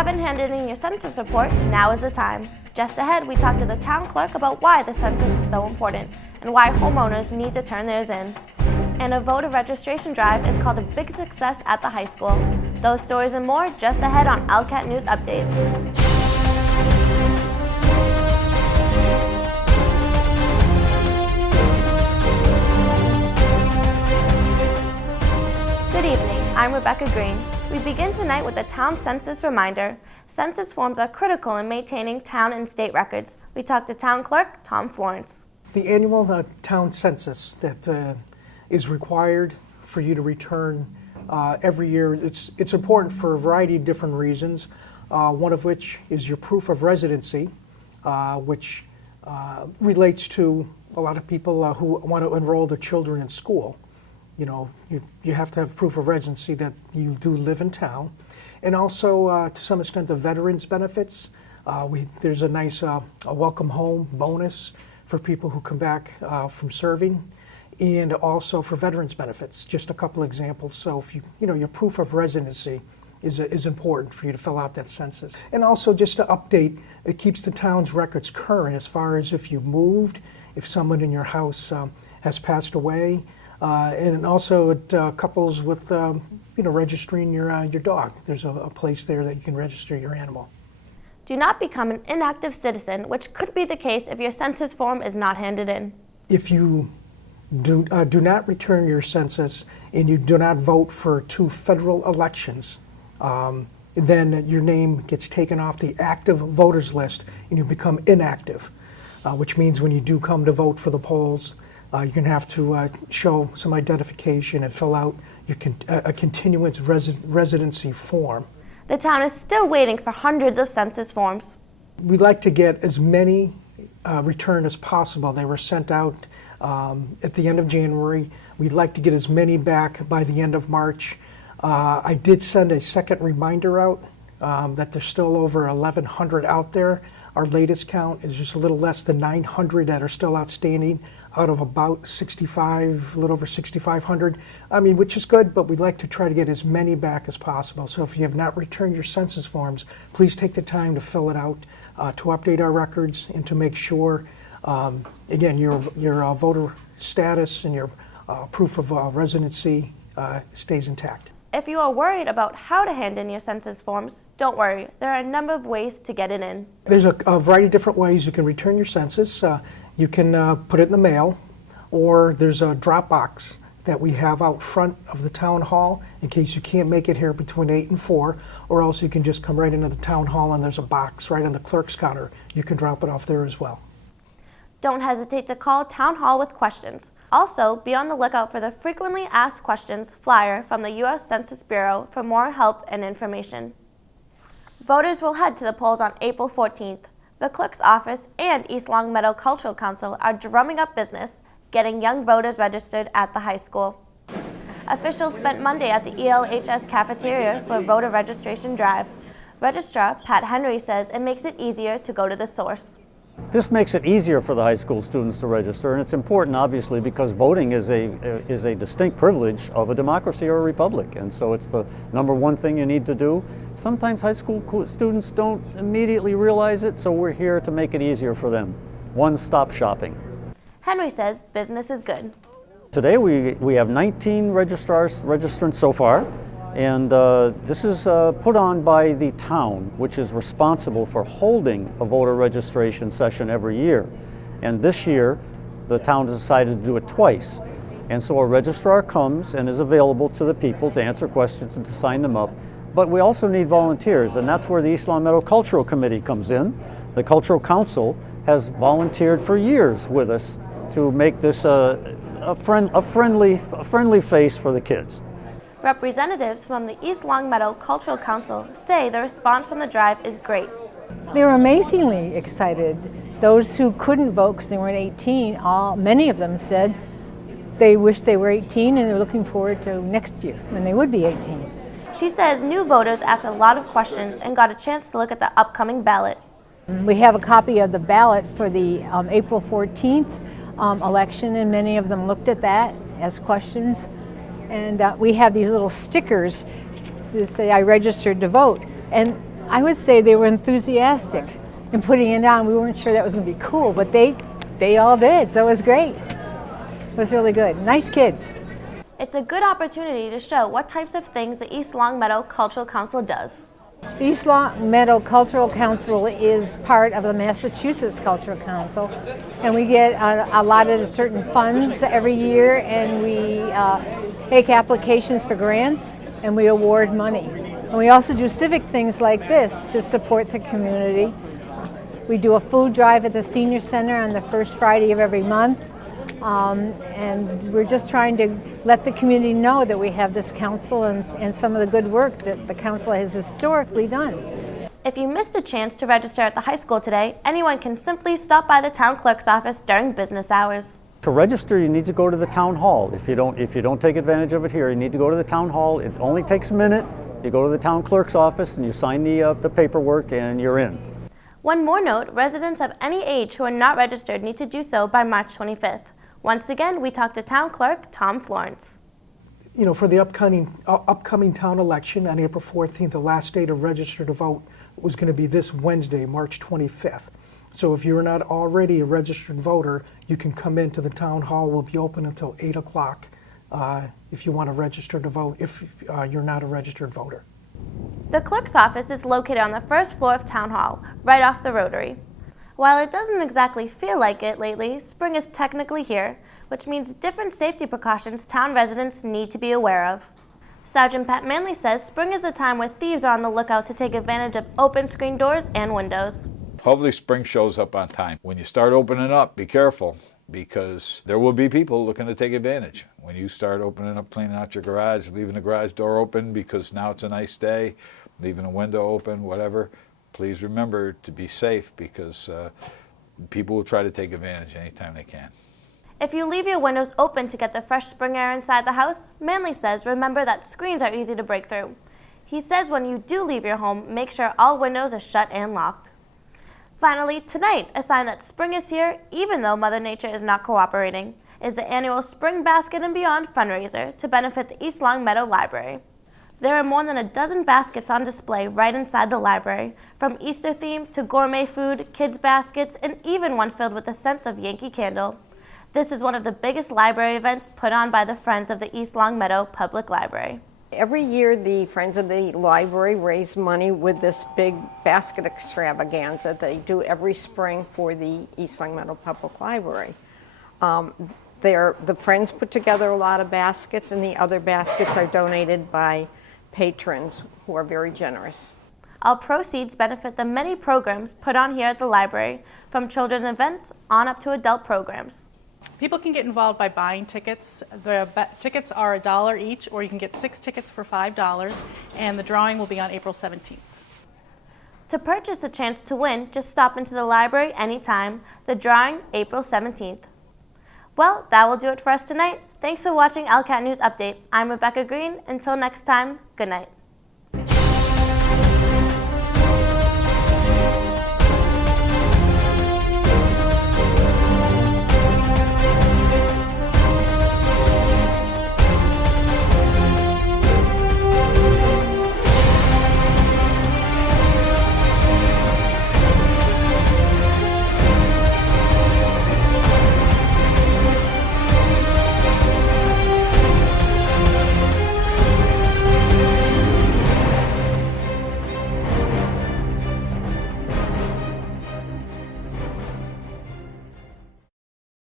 haven't handed in your census report, now is the time. Just ahead, we talk to the town clerk about why the census is so important and why homeowners need to turn theirs in. And a voter registration drive is called a big success at the high school. Those stories and more just ahead on LCAT News Update. Good evening, I'm Rebecca Green. We begin tonight with a town census reminder. Census forms are critical in maintaining town and state records. We talk to town clerk Tom Florence. The annual town census that is required for you to return every year, it's important for a variety of different reasons, one of which is your proof of residency, which relates to a lot of people who want to enroll their children in school. You know, you have to have proof of residency that you do live in town. And also, to some extent, the veterans benefits. There's a nice a welcome home bonus for people who come back from serving, and also for veterans benefits. Just a couple examples. So if your proof of residency is important for you to fill out that census. And also just to update, it keeps the town's records current as far as if you moved, if someone in your house has passed away, and also it couples with registering your dog. There's a place there that you can register your animal. Do not become an inactive citizen, which could be the case if your census form is not handed in. If you do not return your census and you do not vote for 2 federal elections, then your name gets taken off the active voters list and you become inactive, which means when you do come to vote for the polls, you're going to have to show some identification and fill out a continuance residency form. The town is still waiting for hundreds of census forms. We'd like to get as many returned as possible. They were sent out at the end of January. We'd like to get as many back by the end of March. I did send a second reminder out that there's still over 1,100 out there. Our latest count is just a little less than 900 that are still outstanding out of about 65, a little over 6,500. I mean, which is good, but we'd like to try to get as many back as possible. So if you have not returned your census forms, please take the time to fill it out, to update our records, and to make sure, again, your voter status and your proof of residency stays intact. If you are worried about how to hand in your census forms, don't worry. There are a number of ways to get it in. There's a variety of different ways you can return your census. You can put it in the mail, or there's a drop box that we have out front of the town hall in case you can't make it here between 8 and 4, or else you can just come right into the town hall and there's a box right on the clerk's counter. You can drop it off there as well. Don't hesitate to call Town Hall with questions. Also, be on the lookout for the Frequently Asked Questions flyer from the U.S. Census Bureau for more help and information. Voters will head to the polls on April 14th. The clerk's office and East Longmeadow Cultural Council are drumming up business, getting young voters registered at the high school. Officials spent Monday at the ELHS cafeteria for a voter registration drive. Registrar Pat Henry says it makes it easier to go to the source. This makes it easier for the high school students to register, and it's important, obviously, because voting is a distinct privilege of a democracy or a republic, and so it's the #1 thing you need to do. Sometimes high school students don't immediately realize it, so we're here to make it easier for them. One-stop shopping. Henry says business is good. Today we have 19 registrants so far, and this is put on by the town, which is responsible for holding a voter registration session every year. And this year, the town decided to do it twice. And so a registrar comes and is available to the people to answer questions and to sign them up. But we also need volunteers, and that's where the East Longmeadow Cultural Committee comes in. The Cultural Council has volunteered for years with us to make this a friendly face for the kids. Representatives from the East Longmeadow Cultural Council say the response from the drive is great. They were amazingly excited. Those who couldn't vote because they weren't 18, many of them said they wished they were 18 and they're looking forward to next year when they would be 18. She says new voters asked a lot of questions and got a chance to look at the upcoming ballot. We have a copy of the ballot for the April 14th election, and many of them looked at that, asked questions. And we have these little stickers that say, I registered to vote. And I would say they were enthusiastic in putting it on. We weren't sure that was going to be cool, but they all did, so it was great. It was really good. Nice kids. It's a good opportunity to show what types of things the East Longmeadow Cultural Council does. The East Longmeadow Cultural Council is part of the Massachusetts Cultural Council, and we get allotted certain funds every year, and we take applications for grants, and we award money. And we also do civic things like this to support the community. We do a food drive at the Senior Center on the first Friday of every month. And we're just trying to let the community know that we have this council and some of the good work that the council has historically done. If you missed a chance to register at the high school today, anyone can simply stop by the town clerk's office during business hours. To register, you need to go to the town hall. If you don't take advantage of it here, you need to go to the town hall. It only takes a minute. You go to the town clerk's office and you sign the paperwork and you're in. One more note, residents of any age who are not registered need to do so by March 25th. Once again, we talked to Town Clerk Tom Florence. You know, for the upcoming town election on April 14th, the last day to register to vote was going to be this Wednesday, March 25th. So if you're not already a registered voter, you can come into the town hall. We'll be open until 8 o'clock if you want to register to vote, if you're not a registered voter. The clerk's office is located on the first floor of Town Hall, right off the Rotary. While it doesn't exactly feel like it lately, spring is technically here, which means different safety precautions town residents need to be aware of. Sergeant Pat Manley says spring is the time where thieves are on the lookout to take advantage of open screen doors and windows. Hopefully spring shows up on time. When you start opening up, be careful, because there will be people looking to take advantage. When you start opening up, cleaning out your garage, leaving the garage door open because now it's a nice day, leaving a window open, whatever, please remember to be safe, because people will try to take advantage anytime they can. If you leave your windows open to get the fresh spring air inside the house, Manley says remember that screens are easy to break through. He says when you do leave your home, make sure all windows are shut and locked. Finally, tonight, a sign that spring is here, even though Mother Nature is not cooperating, is the annual Spring Basket and Beyond fundraiser to benefit the East Longmeadow Library. There are more than a dozen baskets on display right inside the library, from Easter theme to gourmet food, kids baskets, and even one filled with the scents of Yankee Candle. This is one of the biggest library events put on by the Friends of the East Longmeadow Public Library. Every year the Friends of the Library raise money with this big basket extravaganza they do every spring for the East Longmeadow Public Library. The Friends put together a lot of baskets, and the other baskets are donated by patrons who are very generous. All proceeds benefit the many programs put on here at the library, from children's events on up to adult programs. People can get involved by buying tickets. The tickets are $1 each, or you can get 6 tickets for $5, and the drawing will be on April 17th. To purchase the chance to win, just stop into the library anytime. The drawing, April 17th. Well, that will do it for us tonight. Thanks for watching LCAT News Update. I'm Rebecca Green. Until next time, good night.